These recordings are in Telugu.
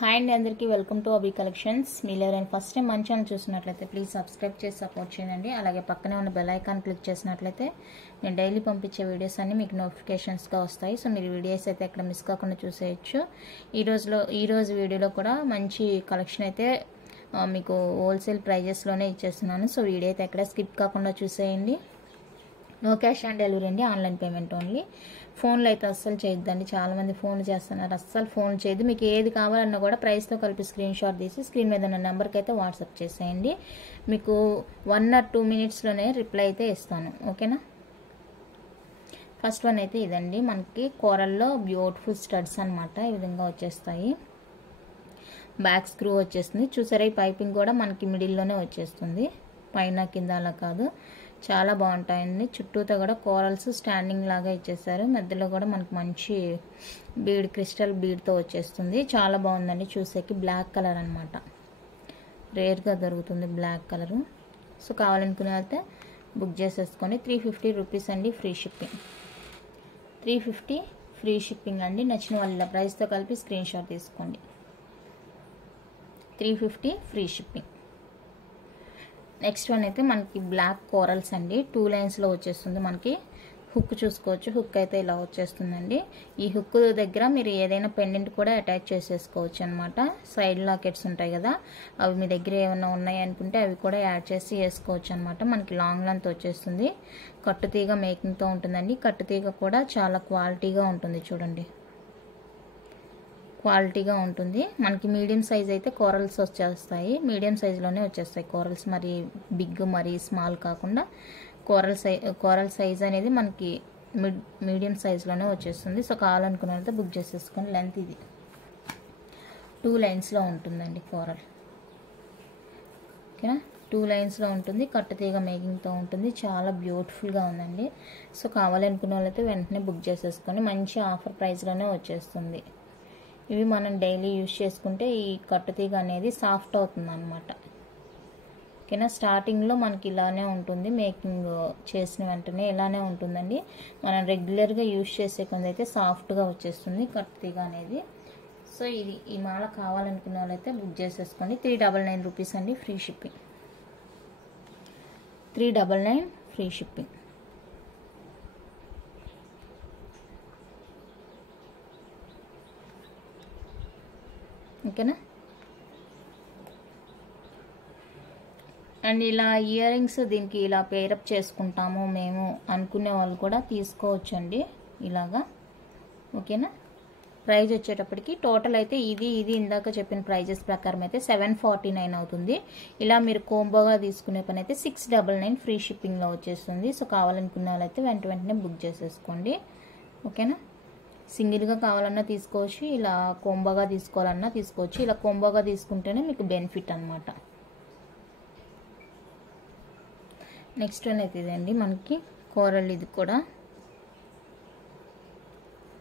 హాయ్ అండి, అందరికీ వెల్కమ్ టు అబీ కలెక్షన్స్. మీరు ఎవరైనా ఫస్ట్ టైం మన ఛానల్ చూసినట్లయితే ప్లీజ్ సబ్స్క్రైబ్ చేసి సపోర్ట్ చేయండి. అలాగే పక్కనే ఉన్న బెల్ ఐకాన్ క్లిక్ చేసినట్లయితే నేను డైలీ పంపించే వీడియోస్ అన్ని మీకు నోటిఫికేషన్స్గా వస్తాయి. సో మీరు వీడియోస్ అయితే ఎక్కడ మిస్ కాకుండా చూసేయచ్చు. ఈరోజు వీడియోలో కూడా మంచి కలెక్షన్ అయితే మీకు హోల్సేల్ ప్రైజెస్లోనే ఇచ్చేస్తున్నాను. సో వీడియో అయితే ఎక్కడ స్కిప్ కాకుండా చూసేయండి. నో క్యాష్ ఆన్ డెలివరీ అండి, ఆన్లైన్ పేమెంట్ ఓన్లీ. ఫోన్లో అయితే అస్సలు చేయొద్దండి, చాలామంది ఫోన్లు చేస్తున్నారు. అస్సలు ఫోన్ చేయదు. మీకు ఏది కావాలన్నా కూడా ప్రైస్తో కలిపి స్క్రీన్ షాట్ తీసి స్క్రీన్ మీద ఉన్న నెంబర్కి అయితే వాట్సాప్ చేసేయండి. మీకు 1 or 2 minutesలోనే రిప్లై అయితే ఇస్తాను, ఓకేనా. ఫస్ట్ వన్ అయితే ఇదండి, మనకి కోరల్లో బ్యూటిఫుల్ స్టడ్స్ అనమాట. ఈ విధంగా వచ్చేస్తాయి. బ్యాక్ స్క్రూ వచ్చేస్తుంది. చూసారా, ఈ పైపింగ్ కూడా మనకి మిడిల్లోనే వచ్చేస్తుంది, పైన కింద అలా కాదు. చాలా బాగుంటాయండి. చుట్టూతో కూడా కోరల్స్ స్టాండింగ్ లాగా ఇచ్చేసారు. మధ్యలో కూడా మనకి మంచి బీడ్, క్రిస్టల్ బీడ్తో వచ్చేస్తుంది. చాలా బాగుందండి చూసేకి. బ్లాక్ కలర్ అనమాట, రేర్గా దొరుకుతుంది బ్లాక్ కలరు. సో కావాలనుకునే అయితే బుక్ చేసేసుకొని 350 రూపీస్ అండి, ఫ్రీ షిప్పింగ్. 350 ఫ్రీ షిప్పింగ్ అండి. నచ్చిన వాళ్ళ ప్రైస్తో కలిపి స్క్రీన్ షాట్ తీసుకోండి. 350 ఫ్రీ షిప్పింగ్. నెక్స్ట్ వన్ అయితే మనకి బ్లాక్ కోరల్స్ అండి, 2 లైన్స్లో వచ్చేస్తుంది. మనకి హుక్ చూసుకోవచ్చు. హుక్ అయితే ఇలా వచ్చేస్తుందండి. ఈ హుక్ దగ్గర మీరు ఏదైనా పెండెంట్ కూడా అటాచ్ చేసేసుకోవచ్చు అనమాట. సైడ్ లాకెట్స్ ఉంటాయి కదా, అవి మీ దగ్గర ఏమైనా ఉన్నాయి అనుకుంటే అవి కూడా యాడ్ చేసి వేసుకోవచ్చు అనమాట. మనకి లాంగ్ లెంత్ వచ్చేస్తుంది. కట్టుతీగ మేకింగ్తో ఉంటుందండి. కట్టుతీగ కూడా చాలా క్వాలిటీగా ఉంటుంది, చూడండి, క్వాలిటీగా ఉంటుంది. మనకి మీడియం సైజ్ అయితే కోరల్స్ వచ్చేస్తాయి. మీడియం సైజులోనే వచ్చేస్తాయి కోరల్స్, మరి బిగ్ మరి స్మాల్ కాకుండా కోరల్ సైజ్ అనేది మనకి మీడియం సైజులోనే వచ్చేస్తుంది. సో కావాలనుకున్న వాళ్ళతో బుక్ చేసేసుకొని. లెంత్ ఇది 2 లైన్స్లో ఉంటుందండి కోరల్, ఓకేనా. 2 లైన్స్లో ఉంటుంది. కట్టుతీగ మేకింగ్తో ఉంటుంది. చాలా బ్యూటిఫుల్గా ఉందండి. సో కావాలనుకున్న వాళ్ళైతే వెంటనే బుక్ చేసేసుకొని. మంచి ఆఫర్ ప్రైస్లోనే వచ్చేస్తుంది. ఇవి మనం డైలీ యూజ్ చేసుకుంటే ఈ కట్టుతీగ అనేది సాఫ్ట్ అవుతుంది అనమాట, ఓకేనా. స్టార్టింగ్లో మనకి ఇలానే ఉంటుంది, మేకింగ్ చేసిన వెంటనే ఇలానే ఉంటుందండి. మనం రెగ్యులర్గా యూజ్ చేసే కొంత అయితే సాఫ్ట్గా వచ్చేస్తుంది కట్టుతీగ అనేది. సో ఈ మాల కావాలనుకున్న వాళ్ళైతే బుక్ చేసేసుకోండి. 399 రూపీస్ అండి, ఫ్రీ షిప్పింగ్. 399 free shipping. ఓకేనా. అండ్ ఇలా ఇయర్ రింగ్స్ దీనికి ఇలా పేరప్ చేసుకుంటాము మేము అనుకునే వాళ్ళు కూడా తీసుకోవచ్చు అండి ఇలాగా, ఓకేనా. ప్రైస్ వచ్చేటప్పటికి టోటల్ అయితే ఇది ఇందాక చెప్పిన ప్రైజెస్ ప్రకారం అయితే 749 అవుతుంది. ఇలా మీరు కోంబోగా తీసుకునే పని అయితే 699 ఫ్రీ షిప్పింగ్లో వచ్చేస్తుంది. సో కావాలనుకునే వాళ్ళైతే వెంటనే బుక్ చేసేసుకోండి, ఓకేనా. సింగిల్గా కావాలన్నా తీసుకోవచ్చు, ఇలా కోంబోగా తీసుకోవాలన్నా తీసుకోవచ్చు. ఇలా కోంబోగా తీసుకుంటేనే మీకు బెనిఫిట్ అనమాట. నెక్స్ట్ వన్ అయితే ఇదండి, మనకి కోరల్ ఇది కూడా,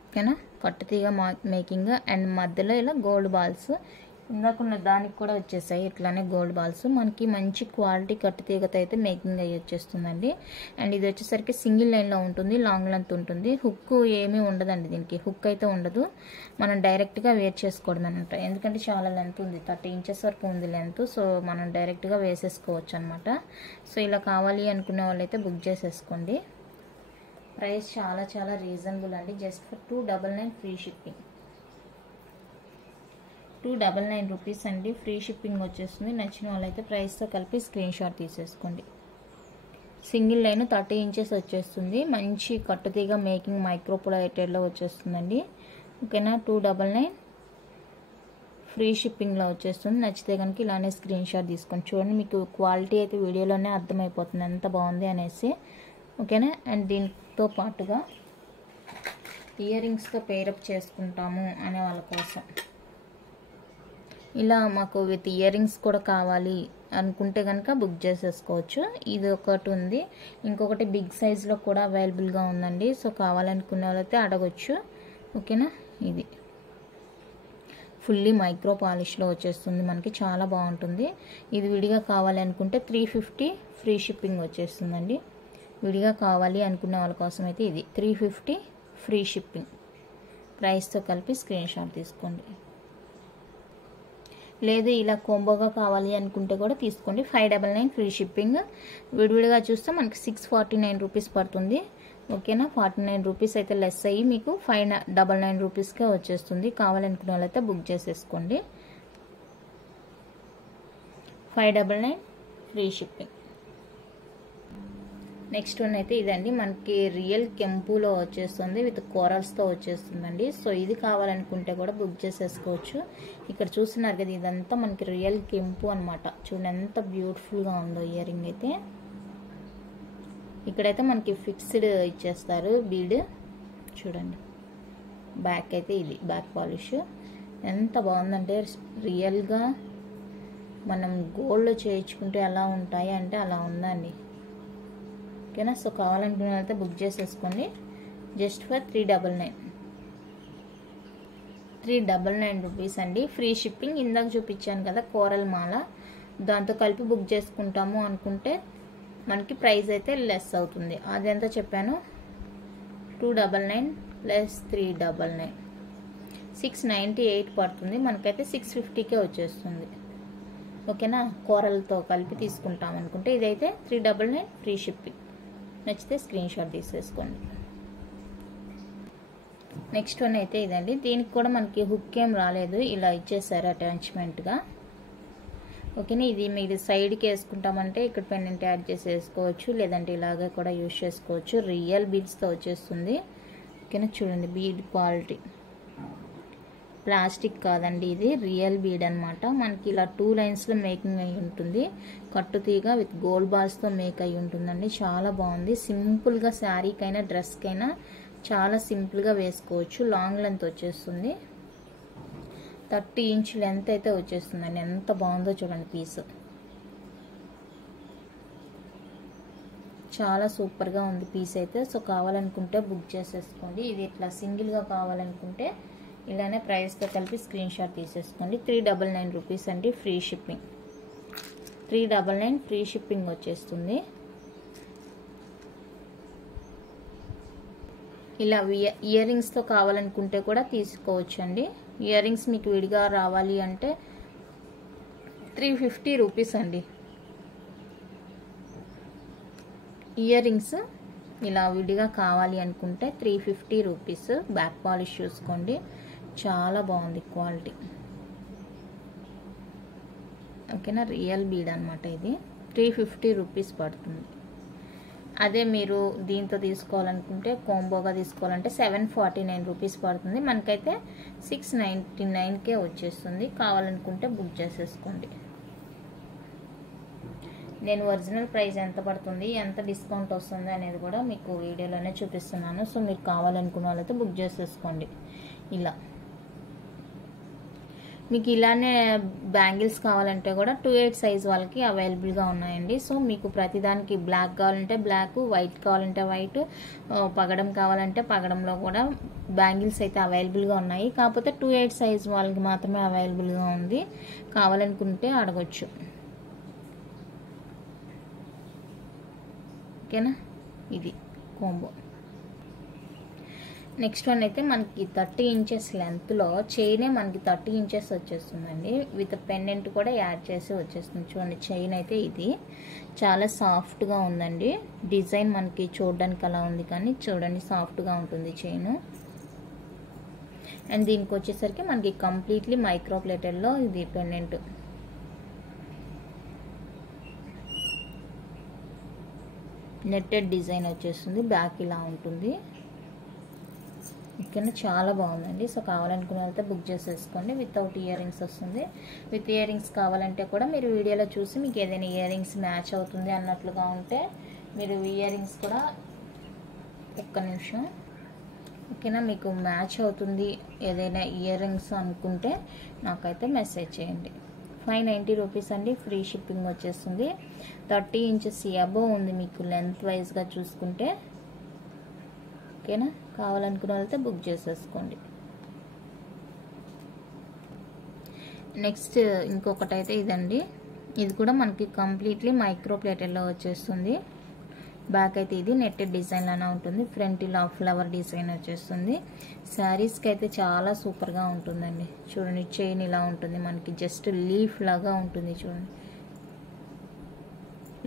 ఓకేనా. కట్టుతీగ మేకింగ్ అండ్ మధ్యలో ఇలా గోల్డ్ బాల్స్. ఇందాకున్న దానికి కూడా వచ్చేసాయి ఇట్లానే గోల్డ్ బాల్స్. మనకి మంచి క్వాలిటీ కట్టుతీగతో అయితే మేకింగ్ అయ్యి వచ్చేస్తుందండి. అండ్ ఇది వచ్చేసరికి సింగిల్ లైన్లో ఉంటుంది, లాంగ్ లెంత్ ఉంటుంది. హుక్ ఏమీ ఉండదండి దీనికి, హుక్ అయితే ఉండదు. మనం డైరెక్ట్గా వేర్ చేసుకోవడం అనమాట. ఎందుకంటే చాలా లెంత్ ఉంది, 30 inches వరకు ఉంది లెంత్. సో మనం డైరెక్ట్గా వేసేసుకోవచ్చు అనమాట. సో ఇలా కావాలి అనుకునే వాళ్ళైతే బుక్ చేసేసుకోండి. ప్రైస్ చాలా రీజనబుల్ అండి, just for 299 free shipping. 299 rupees అండి, ఫ్రీ షిప్పింగ్ వచ్చేస్తుంది. నచ్చిన వాళ్ళైతే ప్రైస్తో కలిపి స్క్రీన్ షాట్ తీసేసుకోండి. సింగిల్ లైన్ 30 inches వచ్చేస్తుంది. మంచి కట్టుతీగ మేకింగ్ మైక్రోప్లైటెడ్లో వచ్చేస్తుందండి, ఓకేనా. 299 ఫ్రీ షిప్పింగ్లో వచ్చేస్తుంది. నచ్చితే కనుక ఇలానే స్క్రీన్ షాట్ తీసుకొని చూడండి. మీకు క్వాలిటీ అయితే వీడియోలోనే అర్థమైపోతుంది ఎంత బాగుంది అనేసి, ఓకేనా. అండ్ దీంతో పాటుగా ఇయర్ రింగ్స్తో పేరప్ చేసుకుంటాము అనే వాళ్ళ కోసం ఇలా మాకు విత్ ఇయర్ రింగ్స్ కూడా కావాలి అనుకుంటే కనుక బుక్ చేసేసుకోవచ్చు. ఇది ఒకటి ఉంది, ఇంకొకటి బిగ్ సైజ్లో కూడా అవైలబుల్గా ఉందండి. సో కావాలనుకునే వాళ్ళైతే అడగొచ్చు, ఓకేనా. ఇది ఫుల్లీ మైక్రో పాలిష్లో వచ్చేస్తుంది మనకి, చాలా బాగుంటుంది. ఇది విడిగా కావాలి అనుకుంటే 350 ఫ్రీ షిప్పింగ్ వచ్చేస్తుందండి. విడిగా కావాలి అనుకునే వాళ్ళ కోసం అయితే ఇది 350 ఫ్రీ షిప్పింగ్. ప్రైస్తో కలిపి స్క్రీన్ షాట్ తీసుకోండి. లేదు ఇలా కోంబోగా కావాలి అనుకుంటే కూడా తీసుకోండి. 599 ఫ్రీ షిప్పింగ్. విడివిడిగా చూస్తే మనకి 649 రూపీస్ పడుతుంది. ఓకేనా, 49 రూపీస్ అయితే లెస్ అయ్యి మీకు 599 రూపీస్కే వచ్చేస్తుంది. కావాలనుకున్న వాళ్ళైతే బుక్ చేసేసుకోండి. 599 ఫ్రీ షిప్పింగ్. నెక్స్ట్ వన్ అయితే ఇదండి, మనకి రియల్ కెంపులో వచ్చేస్తుంది, విత్ కోరల్స్తో వచ్చేస్తుందండి. సో ఇది కావాలనుకుంటే కూడా బుక్ చేసేసుకోవచ్చు. ఇక్కడ చూస్తున్నారు కదా, ఇదంతా మనకి రియల్ కెంపు అనమాట. చూడండి ఎంత బ్యూటిఫుల్గా ఉందో ఇయర్ రింగ్ అయితే. ఇక్కడైతే మనకి ఫిక్స్డ్ ఇచ్చేస్తారు బీడ్. చూడండి బ్యాక్ అయితే ఇది బ్యాక్ పాలిష్ ఎంత బాగుందంటే, రియల్గా మనం గోల్డ్ చేయించుకుంటే ఎలా ఉంటాయి అంటే అలా ఉందండి. ఓకేనా, సో కావాలనుకున్న అయితే బుక్ చేసేసుకోండి. జస్ట్ ఫర్ 399 రూపీస్ అండి, ఫ్రీ షిప్పింగ్. ఇందాక చూపించాను కదా కోరల్ మాల, దాంతో కలిపి బుక్ చేసుకుంటాము అనుకుంటే మనకి ప్రైస్ అయితే లెస్ అవుతుంది. అదెంత చెప్పాను, 299 ప్లస్ 399 698 పడుతుంది. మనకైతే 650కే వచ్చేస్తుంది. ఓకేనా, కోరల్తో కలిపి తీసుకుంటాం అనుకుంటే ఇదైతే 399 ఫ్రీ షిప్పింగ్. నచ్చితే స్క్రీన్ షాట్ తీసేసుకోండి. నెక్స్ట్ వన్ అయితే ఇదండి, దీనికి కూడా మనకి హుక్ ఏం రాలేదు, ఇలా ఇచ్చేసారు అటాచ్మెంట్గా. ఓకేనా, ఇది మీరు సైడ్కి వేసుకుంటామంటే ఇక్కడ పెండెంట్ యాడ్ చేసి వేసుకోవచ్చు, లేదంటే ఇలాగే కూడా యూజ్ చేసుకోవచ్చు. రియల్ బీడ్స్తో వచ్చేస్తుంది. ఓకేనా, చూడండి బీడ్ క్వాలిటీ, ప్లాస్టిక్ కాదండి, ఇది రియల్ బీడ్ అనమాట. మనకి ఇలా 2 లైన్స్లో మేకింగ్ అయి ఉంటుంది. కట్టుతీగ విత్ గోల్డ్ బాల్స్తో మేక్ అయి ఉంటుందండి. చాలా బాగుంది. సింపుల్గా శారీకైనా డ్రెస్కైనా చాలా సింపుల్గా వేసుకోవచ్చు. లాంగ్ లెంత్ వచ్చేస్తుంది, 30 ఇంచ్ లెంత్ అయితే వచ్చేస్తుందండి. ఎంత బాగుందో చూడండి పీస్, చాలా సూపర్గా ఉంది పీస్ అయితే. సో కావాలనుకుంటే బుక్ చేసేసుకోండి. ఇది ఇట్లా సింగిల్గా కావాలనుకుంటే ఇలానే ప్రైస్తో కలిపి స్క్రీన్ షాట్ తీసేసుకోండి. 399 రూపీస్ అండి, ఫ్రీ షిప్పింగ్. 399 ఫ్రీ షిప్పింగ్ వచ్చేస్తుంది. ఇలా ఇయర్ రింగ్స్తో కావాలనుకుంటే కూడా తీసుకోవచ్చు అండి. ఇయర్ రింగ్స్ మీకు విడిగా రావాలి అంటే 350 రూపీస్ అండి. ఇయర్ రింగ్స్ ఇలా విడిగా కావాలి అనుకుంటే 350 రూపీస్. బ్యాక్ పాలిష్ చూసుకోండి, చాలా బాగుంది క్వాలిటీ. ఓకేనా, రియల్ బీడ్ అనమాట ఇది. 350 రూపీస్ పడుతుంది. అదే మీరు దీంతో తీసుకోవాలనుకుంటే కోంబోగా తీసుకోవాలంటే 749 రూపీస్ పడుతుంది. మనకైతే 699కే వచ్చేస్తుంది. కావాలనుకుంటే బుక్ చేసేసుకోండి. నేను ఒరిజినల్ ప్రైస్ ఎంత పడుతుంది, ఎంత డిస్కౌంట్ వస్తుంది అనేది కూడా మీకు వీడియోలోనే చూపిస్తున్నాను. సో మీరు కావాలనుకున్న వాళ్ళైతే బుక్ చేసేసుకోండి. ఇలా మీకు ఇలానే బ్యాంగిల్స్ కావాలంటే కూడా 2/8 సైజ్ వాళ్ళకి అవైలబుల్గా ఉన్నాయండి. సో మీకు ప్రతిదానికి బ్లాక్ కావాలంటే బ్లాక్, వైట్ కావాలంటే వైట్, పగడం కావాలంటే పగడంలో కూడా బ్యాంగిల్స్ అయితే అవైలబుల్గా ఉన్నాయి. కాకపోతే 2/8 సైజ్ వాళ్ళకి మాత్రమే అవైలబుల్గా ఉంది. కావాలనుకుంటే అడగొచ్చు. ఓకేనా, ఇది కోంబో. నెక్స్ట్ వన్ అయితే మనకి 30 ఇంచెస్ లెంత్లో చైనే మనకి 30 ఇంచెస్ వచ్చేస్తుందండి. విత్ పెండెంట్ కూడా యాడ్ చేసి వచ్చేస్తుంది. చూడండి చైన్ అయితే ఇది చాలా సాఫ్ట్గా ఉందండి. డిజైన్ మనకి చూడడానికి అలా ఉంది కానీ చూడండి సాఫ్ట్గా ఉంటుంది చైన్. అండ్ దీనికి వచ్చేసరికి మనకి కంప్లీట్లీ మైక్రో ప్లేటెడ్లో ఇది పెండెంట్. నెట్టెడ్ డిజైన్ వచ్చేస్తుంది. బ్యాక్ ఇలా ఉంటుంది. ఇక్కడ చాలా బాగుందండి. సో కావాలనుకున్న వాళ్ళతో బుక్ చేసేసుకోండి. వితౌట్ ఇయర్ రింగ్స్ వస్తుంది. విత్ ఇయర్ రింగ్స్ కావాలంటే కూడా మీరు వీడియోలో చూసి మీకు ఏదైనా ఇయర్ రింగ్స్ మ్యాచ్ అవుతుంది అన్నట్లుగా ఉంటే మీరు ఇయర్ రింగ్స్ కూడా ఒక్క నిమిషం. ఓకేనా, మీకు మ్యాచ్ అవుతుంది ఏదైనా ఇయర్ రింగ్స్ అనుకుంటే నాకైతే మెసేజ్ చేయండి. 590 రూపీస్ అండి, ఫ్రీ షిప్పింగ్ వచ్చేస్తుంది. 30 ఇంచెస్ అబోవ్ ఉంది మీకు లెంత్ వైజ్గా చూసుకుంటే. ఓకేనా, కావాలనుకున్న వాళ్ళతో బుక్ చేసేసుకోండి. నెక్స్ట్ ఇంకొకటి అయితే ఇదండి, ఇది కూడా మనకి కంప్లీట్లీ మైక్రో ప్లేటెడ్లో వచ్చేస్తుంది. బ్యాక్ అయితే ఇది నెట్టెడ్ డిజైన్ లానే ఉంటుంది. ఫ్రంట్ ఇలా ఫ్లవర్ డిజైన్ వచ్చేస్తుంది. శారీస్కి అయితే చాలా సూపర్గా ఉంటుందండి. చూడండి చైన్ ఇలా ఉంటుంది, మనకి జస్ట్ లీఫ్ లాగా ఉంటుంది. చూడండి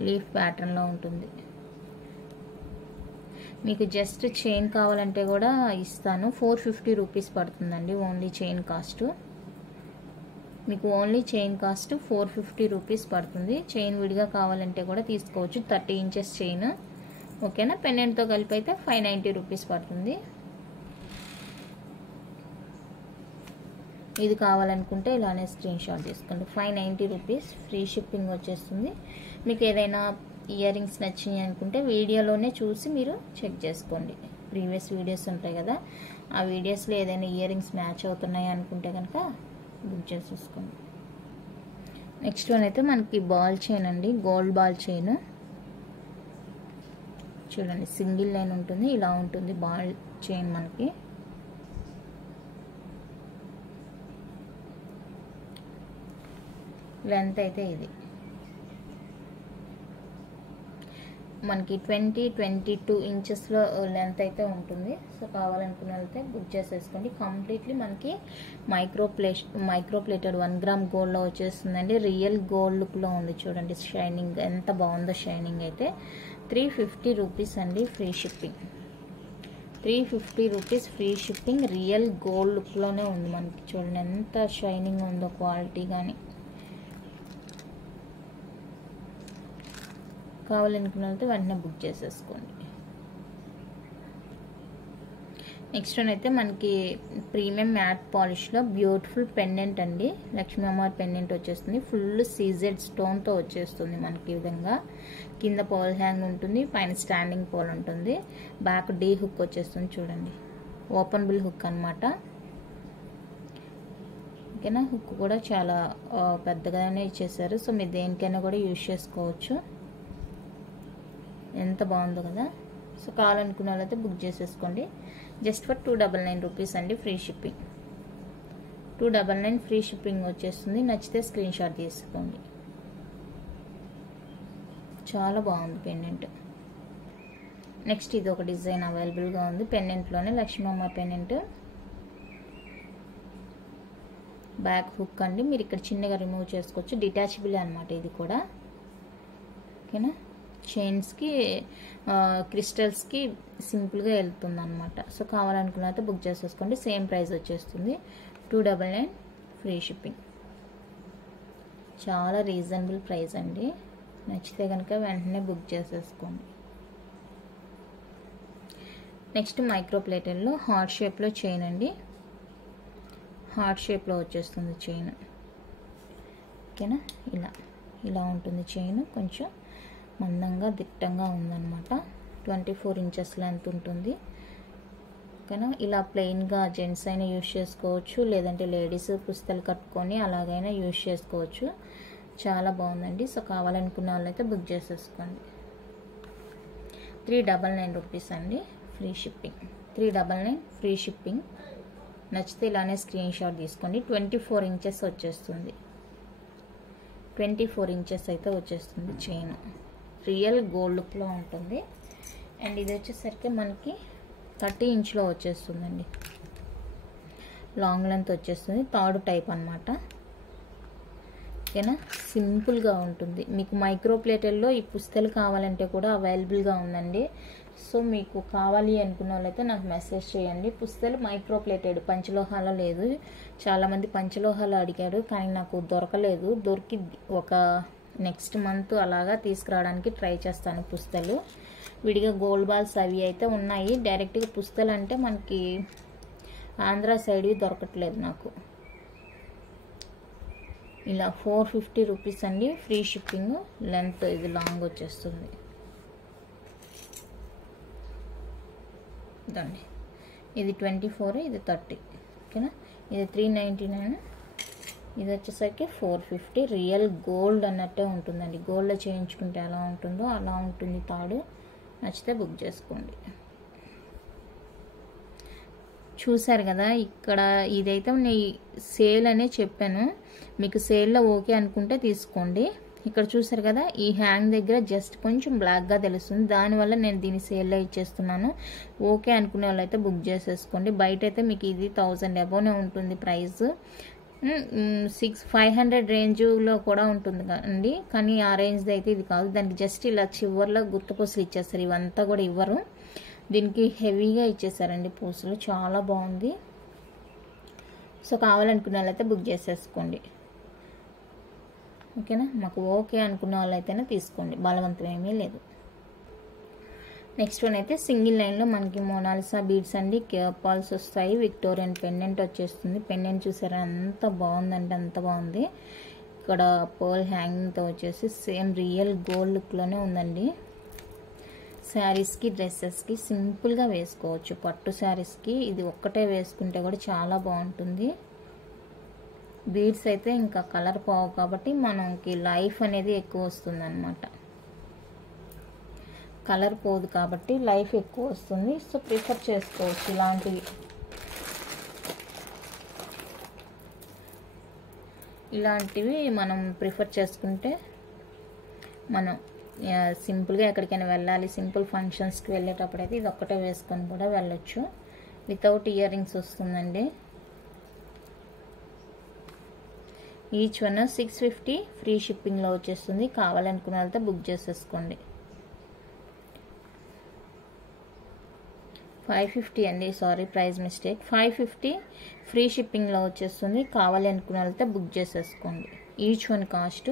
లీఫ్ ప్యాటర్న్లో ఉంటుంది. మీకు జస్ట్ చైన్ కావాలంటే కూడా ఇస్తాను. 450 రూపీస్ పడుతుందండి ఓన్లీ చైన్ కాస్ట్. మీకు ఓన్లీ చైన్ కాస్ట్ 450 రూపీస్ పడుతుంది. చైన్ విడిగా కావాలంటే కూడా తీసుకోవచ్చు. 30 ఇంచెస్ చైన్ ఓకేనా. పెండెంట్తో కలిపి అయితే 590 రూపీస్ పడుతుంది. ఇది కావాలనుకుంటే ఇలానే స్క్రీన్ షాట్ తీసుకోండి. 590 రూపీస్ ఫ్రీ షిప్పింగ్ వచ్చేస్తుంది. మీకు ఏదైనా ఇయర్ రింగ్స్ నచ్చినాయి అనుకుంటే వీడియోలోనే చూసి మీరు చెక్ చేసుకోండి. ప్రీవియస్ వీడియోస్ ఉంటాయి కదా, ఆ వీడియోస్లో ఏదైనా ఇయర్ రింగ్స్ మ్యాచ్ అవుతున్నాయి అనుకుంటే కనుక బుక్ చేసేసుకోండి. నెక్స్ట్ వన్ అయితే మనకి బాల్ చైన్ అండి, గోల్డ్ బాల్ చైన్. చూడండి సింగిల్ లైన్ ఉంటుంది, ఇలా ఉంటుంది బాల్ చైన్. మనకి లెంత్ అయితే ఇది మనకి 20-22 ఇంచెస్లో లెంత్ అయితే ఉంటుంది. సో కావాలనుకున్న వాళ్ళైతే బుక్ చేసేసుకోండి. కంప్లీట్లీ మనకి మైక్రో ప్లేటెడ్ 1 గ్రామ్ గోల్డ్లో వచ్చేస్తుందండి. రియల్ గోల్డ్ లుక్లో ఉంది. చూడండి షైనింగ్ ఎంత బాగుందో. షైనింగ్ అయితే 350 రూపీస్ అండి free shipping. 350 rupees free shipping. Real gold లుక్లోనే ఉంది మనకి. చూడండి ఎంత షైనింగ్ ఉందో, క్వాలిటీ కానీ. కావాలనుకున్న వాళ్ళతో వెంటనే బుక్ చేసేసుకోండి. నెక్స్ట్ వన్ అయితే మనకి ప్రీమియం మ్యాట్ పాలిష్లో బ్యూటిఫుల్ పెండెంట్ అండి. లక్ష్మీ అమ్మవారి పెండెంట్ వచ్చేస్తుంది. ఫుల్ సీజెడ్ స్టోన్తో వచ్చేస్తుంది మనకి. ఈ విధంగా కింద పోల్ హ్యాంగ్ ఉంటుంది, పైన స్టాండింగ్ పోల్ ఉంటుంది. బ్యాక్ డీ హుక్ వచ్చేస్తుంది. చూడండి ఓపెనబుల్ హుక్ అనమాట. ఓకేనా. హుక్ కూడా చాలా పెద్దగానే ఇచ్చేసారు. సో మీరు దేనికైనా కూడా యూజ్ చేసుకోవచ్చు. ఎంత బాగుందో కదా. సో కావాలనుకున్న వాళ్ళైతే బుక్ చేసేసుకోండి. జస్ట్ ఫర్ 299 రూపీస్ అండి ఫ్రీ షిప్పింగ్. 299 ఫ్రీ షిప్పింగ్ వచ్చేస్తుంది. నచ్చితే స్క్రీన్ షాట్ తీసుకోండి. చాలా బాగుంది పెండెంట్. నెక్స్ట్ ఇది ఒక డిజైన్ అవైలబుల్గా ఉంది పెండెంట్లోనే. లక్ష్మీ అమ్మవారి పెండెంట్. బ్యాక్ హుక్ అండి. మీరు ఇక్కడ చిన్నగా రిమూవ్ చేసుకోవచ్చు. డిటాచబుల్ అనమాట ఇది కూడా. ఓకేనా. చైన్స్కి క్రిస్టల్స్కి సింపుల్గా వెళ్తుంది అనమాట. సో కావాలనుకున్న అయితే బుక్ చేసేసుకోండి. సేమ్ ప్రైస్ వచ్చేస్తుంది. 299 ఫ్రీ షిప్పింగ్. చాలా రీజనబుల్ ప్రైస్ అండి. నచ్చితే కనుక వెంటనే బుక్ చేసేసుకోండి. నెక్స్ట్ మైక్రో ప్లేటెల్లో హార్ట్ షేప్లో చైన్ అండి. హార్ట్ షేప్లో వచ్చేస్తుంది చైన్. ఓకేనా. ఇలా ఉంటుంది చైన్. కొంచెం మందంగా దిట్టంగా ఉందన్నమాట. 24 ఇంచెస్ లెంత్ ఉంటుంది. ఓకేనా. ఇలా ప్లెయిన్గా జెంట్స్ అయినా యూజ్ చేసుకోవచ్చు, లేదంటే లేడీస్ పుస్తలు కట్టుకొని అలాగైనా యూజ్ చేసుకోవచ్చు. చాలా బాగుందండి. సో కావాలనుకున్న వాళ్ళైతే బుక్ చేసేసుకోండి. 399 రూపీస్ అండి ఫ్రీ షిప్పింగ్. 399 free shipping. నచ్చితే ఇలానే స్క్రీన్ షాట్ తీసుకోండి. 24 ఇంచెస్ వచ్చేస్తుంది. 24 ఇంచెస్ అయితే వచ్చేస్తుంది చైన్. రియల్ గోల్డ్ లుక్లో ఉంటుంది. అండ్ ఇది వచ్చేసరికి మనకి 30 ఇంచ్లో వచ్చేస్తుందండి. లాంగ్ లెంత్ వచ్చేస్తుంది. థర్డ్ టైప్ అనమాట. ఓకేనా. సింపుల్గా ఉంటుంది. మీకు మైక్రో ప్లేటెల్లో ఈ పుస్తలు కావాలంటే కూడా అవైలబుల్గా ఉందండి. సో మీకు కావాలి అనుకున్న వాళ్ళైతే నాకు మెసేజ్ చేయండి. పుస్తలు మైక్రో ప్లేటెడ్, పంచలోహాల లేదు. చాలామంది పంచలోహాలు అడిగారు, కానీ నాకు దొరకలేదు. దొరికి ఒక నెక్స్ట్ మంత్ అలాగా తీసుకురావడానికి ట్రై చేస్తాను పుస్తలు. విడిగా గోల్డ్ బాల్స్ అవి అయితే ఉన్నాయి. డైరెక్ట్గా పుస్తలు అంటే మనకి ఆంధ్ర సైడ్ దొరకట్లేదు నాకు. ఇలా 450 రూపీస్ అండి ఫ్రీ షిప్పింగ్. లెంత్ ఇది లాంగ్ వచ్చేస్తుంది. ఇదండి. ఇది 24, ఇది 30. ఓకేనా. ఇది 399, ఇది వచ్చేసరికి 450. రియల్ గోల్డ్ అన్నట్టే ఉంటుందండి. గోల్డ్లో చేయించుకుంటే ఎలా ఉంటుందో అలా ఉంటుంది తాడు. నచ్చితే బుక్ చేసుకోండి. చూసారు కదా, ఇక్కడ ఇదైతే నేను సేల్ అనే చెప్పాను. మీకు సేల్లో ఓకే అనుకుంటే తీసుకోండి. ఇక్కడ చూసారు కదా, ఈ హ్యాంగ్ దగ్గర జస్ట్ కొంచెం బ్లాక్గా తెలుస్తుంది, దానివల్ల నేను దీన్ని సేల్లో ఇచ్చేస్తున్నాను. ఓకే అనుకునే వాళ్ళైతే బుక్ చేసేసుకోండి. బయట అయితే మీకు ఇది 1000 అబోనే ఉంటుంది ప్రైస్. 500 రేంజ్లో కూడా ఉంటుంది అండి, కానీ ఆ రేంజ్ది అయితే ఇది కాదు. దానికి జస్ట్ ఇలా చివర్లో గుత్తపూసలు ఇచ్చేస్తారు, ఇవంతా కూడా ఇవ్వరు. దీనికి హెవీగా ఇచ్చేసారండి పూసలు, చాలా బాగుంది. సో కావాలనుకున్న వాళ్ళైతే బుక్ చేసేసుకోండి. ఓకేనా, మాకు ఓకే అనుకున్న వాళ్ళైతేనే తీసుకోండి, బలవంతం ఏమీ లేదు. నెక్స్ట్ వన్ అయితే సింగిల్ లైన్లో మనకి మోనాలిసా బీడ్స్ అండి, కేప్ పాల్స్ వస్తాయి, విక్టోరియన్ పెండెంట్ వచ్చేస్తుంది. పెండెంట్ చూసారా ఎంత బాగుందంటే అంత బాగుంది. ఇక్కడ పర్ల్ హ్యాంగింగ్తో వచ్చేసి సేమ్ రియల్ గోల్డ్ లుక్లోనే ఉందండి. శారీస్కి డ్రెస్సెస్కి సింపుల్గా వేసుకోవచ్చు. పట్టు శారీస్కి ఇది ఒక్కటే వేసుకుంటే కూడా చాలా బాగుంటుంది. బీడ్స్ అయితే ఇంకా కలర్ పోవు కాబట్టి మనకి లైఫ్ అనేది ఎక్కువ వస్తుంది అన్నమాట. కలర్ పోదు కాబట్టి లైఫ్ ఎక్కువ వస్తుంది. సో ప్రిఫర్ చేసుకోవచ్చు ఇలాంటివి మనం ప్రిఫర్ చేసుకుంటే మనం సింపుల్గా ఎక్కడికైనా వెళ్ళాలి, సింపుల్ ఫంక్షన్స్కి వెళ్ళేటప్పుడు అయితే ఇది ఒక్కటే వేసుకొని కూడా వెళ్ళొచ్చు. వితౌట్ ఇయర్ రింగ్స్ వస్తుందండి. ఈచ్ వన్ 650 ఫ్రీ షిప్పింగ్లో వచ్చేస్తుంది. కావాలనుకున్న వాళ్ళతో బుక్ చేసేసుకోండి. 550 అండి, సారీ ప్రైస్ మిస్టేక్. 550 ఫ్రీ షిప్పింగ్లో వచ్చేస్తుంది. కావాలి అనుకున్న వాళ్ళతో బుక్ చేసేసుకోండి. Each one cost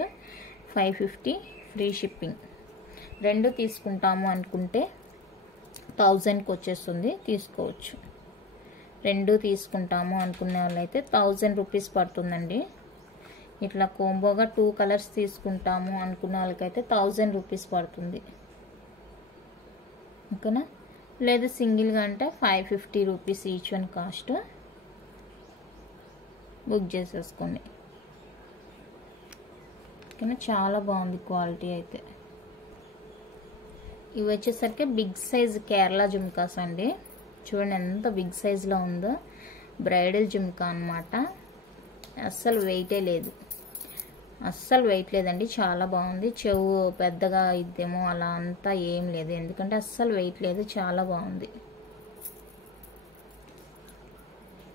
550 free shipping. 2 తీసుకుంటాము అనుకుంటే 1000కి వచ్చేస్తుంది, తీసుకోవచ్చు. 2 తీసుకుంటాము అనుకునే వాళ్ళైతే 1000 రూపీస్ పడుతుందండి. ఇట్లా కోంబోగా 2 కలర్స్ తీసుకుంటాము అనుకున్న వాళ్ళకైతే 1000 రూపీస్ పడుతుంది. ఓకేనా, లేదా సింగిల్గా అంటే 550 rupees each one cost. Book చేసేసుకోండి. ఓకేనా, చాలా బాగుంది క్వాలిటీ అయితే. ఇవి వచ్చేసరికి బిగ్ సైజ్ కేరళ జుమ్కాస్ అండి. చూడండి ఎంత బిగ్ సైజ్లో ఉందో. బ్రైడల్ జుమ్కా అనమాట. అస్సలు వెయిటే లేదు, అస్సలు వెయిట్ లేదండి, చాలా బాగుంది. చెవు పెద్దగా ఇద్దేమో అలా అంతా ఏం లేదు, ఎందుకంటే అస్సలు వెయిట్ లేదు, చాలా బాగుంది.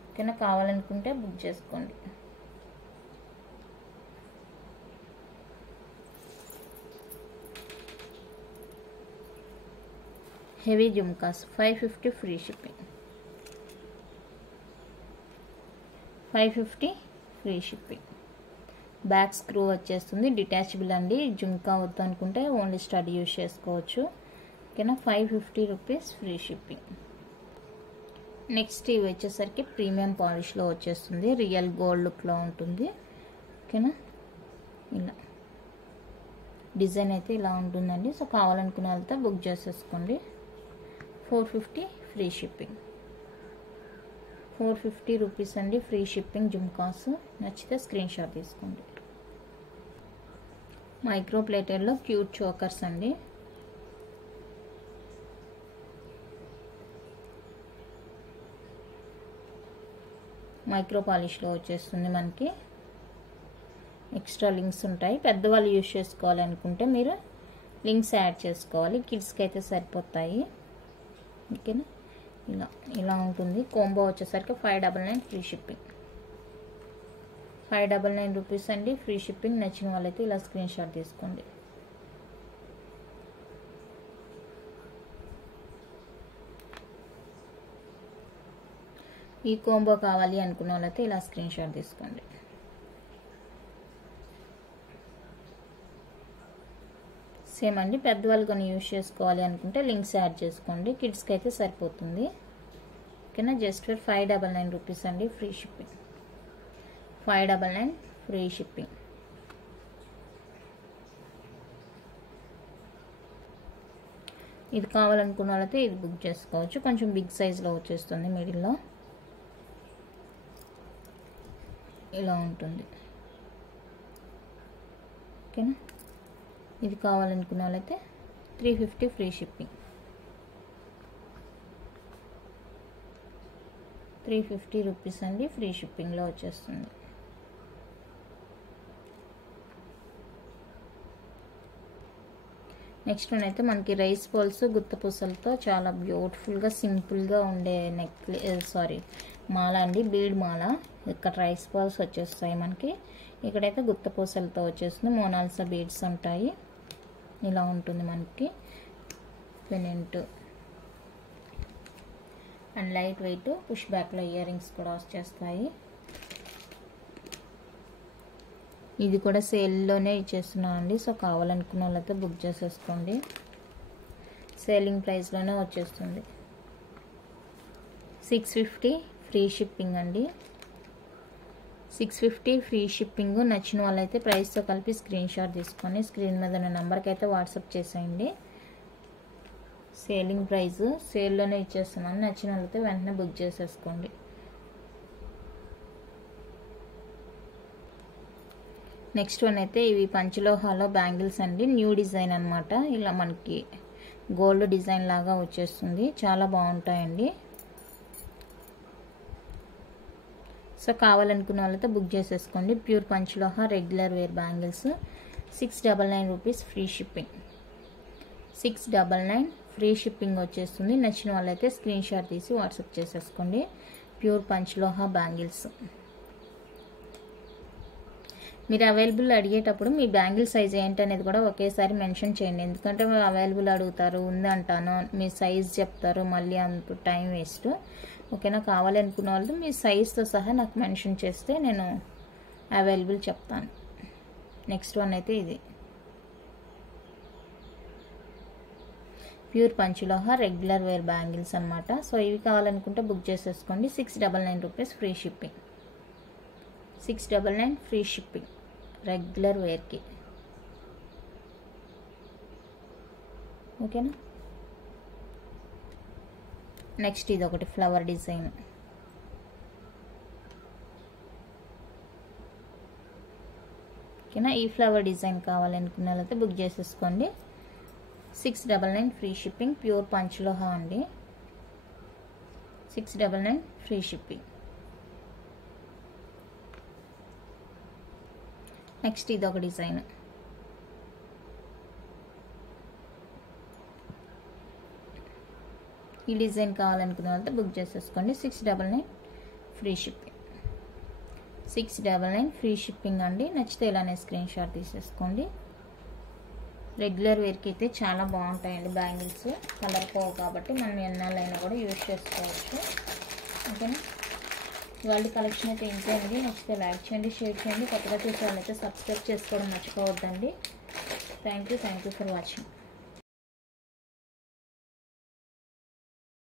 ఓకేనా, కావాలనుకుంటే బుక్ చేసుకోండి. Heavy jhumkas 550 free shipping. 550 free shipping. Back screw వచ్చేస్తుంది, డిటాచబుల్ అండి. జుమ్కా వద్దు అనుకుంటే ఓన్లీ స్టడ్ యూజ్ చేసుకోవచ్చు. ఓకేనా, 550 రూపీస్ ఫ్రీ షిప్పింగ్. నెక్స్ట్ ఇవి వచ్చేసరికి ప్రీమియం పాలిష్లో వచ్చేస్తుంది, రియల్ గోల్డ్ లుక్లో ఉంటుంది. ఓకేనా, ఇలా డిజైన్ అయితే ఇలా ఉంటుందండి. సో కావాలనుకున్న వాళ్ళతో బుక్ చేసేసుకోండి. 450 ఫ్రీ షిప్పింగ్. 450 రూపీస్ అండి ఫ్రీ షిప్పింగ్ జుమ్కాస్. నచ్చితే స్క్రీన్ షాట్ తీసుకోండి. మైక్రో ప్లేటెడ్లో క్యూట్ చోకర్స్ అండి. మైక్రో పాలిష్లో వచ్చేస్తుంది మనకి. ఎక్స్ట్రా లింక్స్ ఉంటాయి. పెద్దవాళ్ళు యూజ్ చేసుకోవాలి అనుకుంటే మీరు లింక్స్ యాడ్ చేసుకోవాలి, కిడ్స్కి అయితే సరిపోతాయి. ఓకేనా, ఇలా ఉంటుంది. కోంబో వచ్చేసరికి 599 ఫ్రీ షిప్పింగ్. 599 రూపీస్ అండి ఫ్రీ షిప్పింగ్. నచ్చిన వాళ్ళైతే ఇలా స్క్రీన్ షాట్ తీసుకోండి. ఈ కోంబో కావాలి అనుకున్న వాళ్ళైతే ఇలా స్క్రీన్ షాట్ తీసుకోండి. సేమ్ అండి, పెద్దవాళ్ళు కొన్ని యూజ్ చేసుకోవాలి అనుకుంటే లింక్స్ యాడ్ చేసుకోండి, కిడ్స్కి అయితే సరిపోతుంది. ఓకేనా, జస్ట్ ఫర్ 599 రూపీస్ అండి ఫ్రీ షిప్పింగ్. 599 free shipping. ఇది కావాలనుకున్న వాళ్ళైతే ఇది బుక్ చేసుకోవచ్చు. కొంచెం బిగ్ సైజ్లో వచ్చేస్తుంది, మిడిల్లో ఇలా ఉంటుంది. ఓకేనా, ఇది కావాలనుకున్న వాళ్ళైతే 350 ఫ్రీ షిప్పింగ్. 350 రూపీస్ అండి ఫ్రీ షిప్పింగ్లో వచ్చేస్తుంది. నెక్స్ట్ వన్ అయితే మనకి రైస్ బాల్స్ గుత్తపూసలతో చాలా బ్యూటిఫుల్గా సింపుల్గా ఉండే మాల అండి, బీడ్ మాల. ఇక్కడ రైస్ బాల్స్ వచ్చేస్తాయి మనకి, ఇక్కడైతే గుత్తపూసలతో వచ్చేస్తుంది. మోనాల్సా బీడ్స్ ఉంటాయి. ఇలా ఉంటుంది మనకి pendant and lightweight push బ్యాక్లో ఇయర్ రింగ్స్ కూడా వచ్చేస్తాయి. ఇది కూడా సేల్లోనే ఇచ్చేస్తున్నాం అండి. సో కావాలనుకున్న వాళ్ళైతే బుక్ చేసేసుకోండి. సేలింగ్ ప్రైస్లోనే వచ్చేస్తుంది. 650 ఫ్రీ షిప్పింగ్ అండి. 650 ఫ్రీ షిప్పింగ్. నచ్చిన వాళ్ళైతే ప్రైస్తో కలిపి స్క్రీన్ షాట్ తీసుకొని స్క్రీన్ మీద ఉన్న నెంబర్కి అయితే వాట్సాప్ చేసేయండి. సేలింగ్ ప్రైస్ సేల్లోనే ఇచ్చేస్తున్నాను. నచ్చిన వాళ్ళైతే వెంటనే బుక్ చేసేసుకోండి. నెక్స్ట్ వన్ అయితే ఇవి పంచలోహాలో బ్యాంగిల్స్ అండి. న్యూ డిజైన్ అనమాట. ఇలా మనకి గోల్డ్ డిజైన్ లాగా వచ్చేస్తుంది. చాలా బాగుంటాయండి. సో కావాలనుకున్న వాళ్ళతో బుక్ చేసేసుకోండి. Pure panchaloha regular wear bangles. 699 rupees free shipping. 699 free shipping వచ్చేస్తుంది. నచ్చిన వాళ్ళైతే స్క్రీన్ షాట్ తీసి వాట్సాప్ చేసేసుకోండి. Pure panchaloha bangles. మీరు అవైలబుల్ అడిగేటప్పుడు మీ బ్యాంగిల్ సైజ్ ఏంటనేది కూడా ఒకేసారి మెన్షన్ చేయండి. ఎందుకంటే అవైలబుల్ అడుగుతారు, ఉంది అంటాను, మీ సైజ్ చెప్తారు, మళ్ళీ అంత టైం వేస్ట్. ఓకేనా? కావాలనుకున్న వాళ్ళు మీ సైజ్తో సహా నాకు మెన్షన్ చేస్తే నేను అవైలబుల్ చెప్తాను. నెక్స్ట్ వన్ అయితే ఇది pure panchaloha regular wear bangles అనమాట. సో ఇవి కావాలనుకుంటే బుక్ చేసేసుకోండి. 699 rupees free shipping. 699 free shipping regular వేర్కి. ఓకేనా? నెక్స్ట్ ఇది ఒకటి ఫ్లవర్ డిజైన్. ఓకేనా? ఈ ఫ్లవర్ డిజైన్ కావాలనుకున్న వాళ్ళైతే బుక్ చేసేసుకోండి. 699 ఫ్రీ షిప్పింగ్. ప్యూర్ పంచలోహ అండి. 699 ఫ్రీ షిప్పింగ్. నెక్స్ట్ ఇది ఒక డిజైన్. ఈ డిజైన్ కావాలనుకున్న వాళ్ళతో బుక్ చేసేసుకోండి. 699 ఫ్రీ షిప్పింగ్. 699 ఫ్రీ షిప్పింగ్ అండి. నచ్చితే ఇలానే స్క్రీన్ షాట్ తీసేసుకోండి. రెగ్యులర్ వేర్కి అయితే చాలా బాగుంటాయండి బ్యాంగిల్స్. కలర్ పోవు కాబట్టి మనం ఎన్నాళ్ళైనా కూడా యూజ్ చేసుకోవచ్చు. ఓకేనా? ఇవాళ కలెక్షన్ అయితే ఇంతే అండి. నచ్చితే లైక్ చేయండి, షేర్ చేయండి. కొత్తగా చూసే వాళ్ళైతే సబ్స్క్రైబ్ చేసుకోవడం మర్చిపోవద్దండి. Thank you for watching.